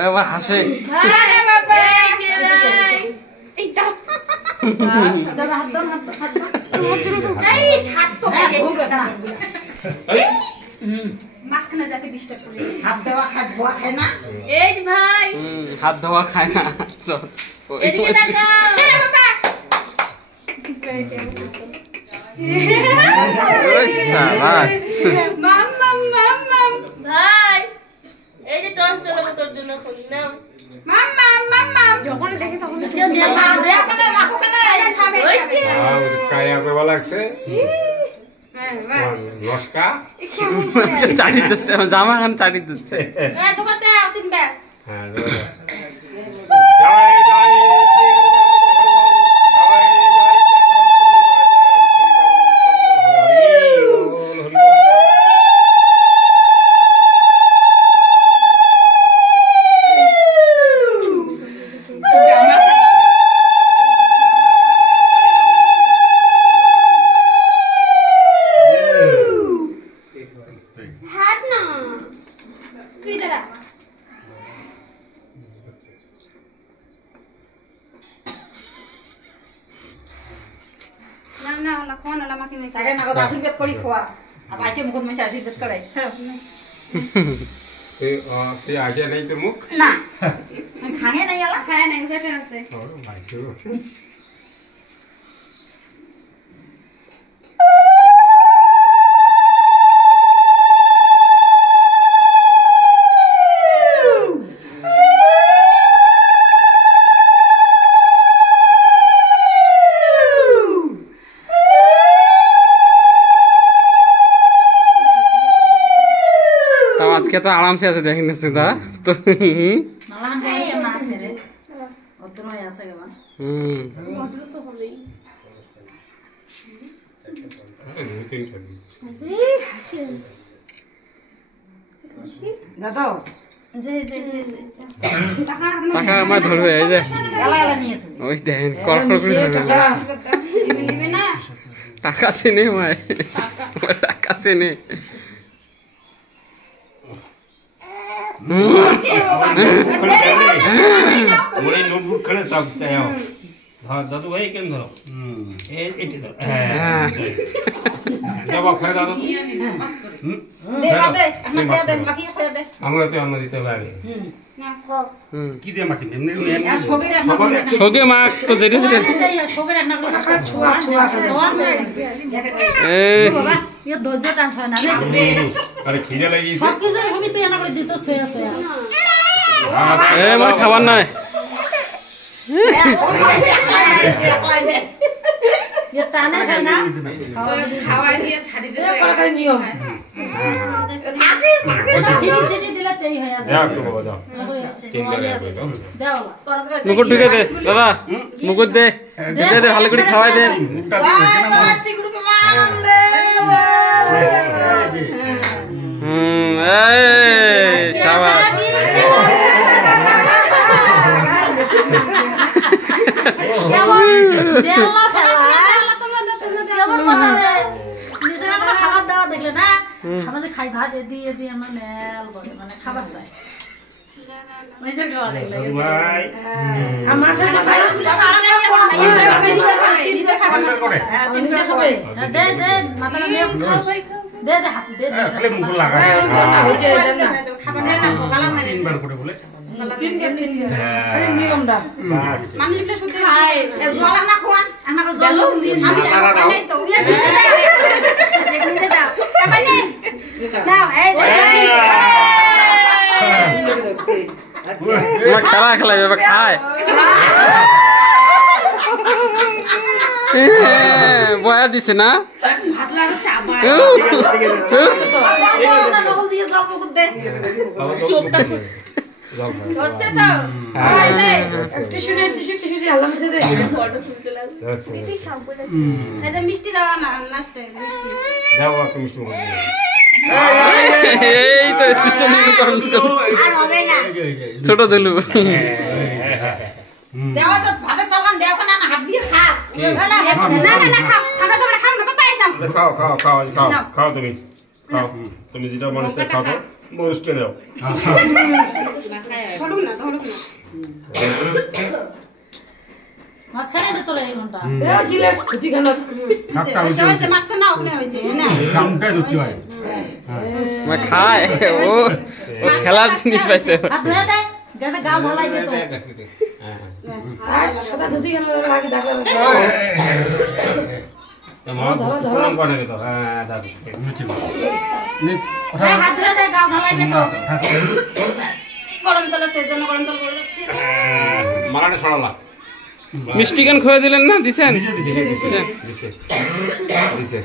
আবার হাসে হাত ধোয়া খায় না ভাই এই যে টর্চ চালাবো তোর জন্য খুন নাও যখন দেখে তখন কায়া করবা লাগছে নস্কা চাটি দিচ্ছে জামা খান চাটি দিচ্ছে আগে নাই তোর মুখ না খাঙে নাই আলা খায় নাই ফ্যাশন আছে আজকে তো আরামসে আছে দেখেন সুদা তো মালান গায়ে না আছে রে অতর হয়ে আছে গবা অতর তো হলেই জি হাসি দাদা জি জি জি টাকা আমার ধরবে এই যে এলা এলা নিয়ে ওই দেখেন কড়কড় করে নিবে না টাকা চেনে ভাই টাকা চেনে মোরে নোটবুক করে তাও হ্যাঁ দাদু ভাই কেন ধরো এইটি ধরো হ্যাঁ জবাব করে দাদু দে বাদে আমরা দে বাকি করে দে আমরা তো আমরা দিতে পারি না কো কি দিয়ে মাখি এমনি সগে মাখ তো যেটা যেটা সগে রান্না করে কাকা ছোয়া ছোয়া এই বাবা এ ধৈর্য টান ছয় না রে আরে খিদে লাগিছে সব কিছু সবই তুই রান্না করে দিত ছোয়া ছোয়া এ আমার খাবার নাই ये टाने है ना খাওয়া দিয়ে ছাড়ি দিলে कल नियम सिटी सिटी दिला तई है যাও তো বাবা যাও তিন করে দাও মুকুট ঢুকে দে দাদা মুকুট দে দে দে ভালো করে খাওয়াই দে এই শাবাশ কেমন দেলা ফেলা কেমন মজা রে নিজেরা আমরা খাবার দাও দেখলে না আমাদের খাই ভাত দিয়ে দিয়ে আমরা মেল করে মানে খাবার চাই মজা খাওয়া দেখলে ভাই আমার সাথে ভাই নিজে খাবে নিজে খাবে দে দে মাথা নিয়ে খাও ভাই দে দে হাত দে দে খালি মুখ লাগা খাবার না না গলাম না তিনবার করে বলে তিন কেমনি খালি নিয়মটা মানুষ বলে শুদ্ধ খায় জলা না খাওয়ান আমাকে জল আমি নাই তো দেখুন দাও খাবার নেই দাও এই মা খেলা খেলা এবার খায় বয়া দিছে না ভাত লাগা চাবা নকল দিয়ে জল মুখ দে চোপটা চোস্তে তো আই দে টিস্যু দিয়ে আল্লাহ মুছে দে ফটো তুলতে লাগ দিদি সাবুলা এটা মিষ্টি দাও না লাস্টে মিষ্টি যাও তুমি মিষ্টি মুখ এই তো আর হবে না ছোট দিলু দেও তো ভাতের তরকারি দেও না হাত দিয়ে খা না না না খাও আমরা তো খাও না পাপাই দাও খাও তুমি খাও তুমি যেটা মনে হচ্ছে খাও তো বরুষ্টে দাও মাঝখানে দে তোরা এই ঘন্টা খায় ও খেলার জিনিস পাইছে হাত ধুয়ে দে গাতে গাও ঝালাই দে তো হাত ধুয়ে দে গাও ঝালাই দে তো গরম জল সেজন্য গরম জল করে রাখছি মারাটা সরালা মিষ্টি কেন খোয়া দিলেন না দিছেন দিছে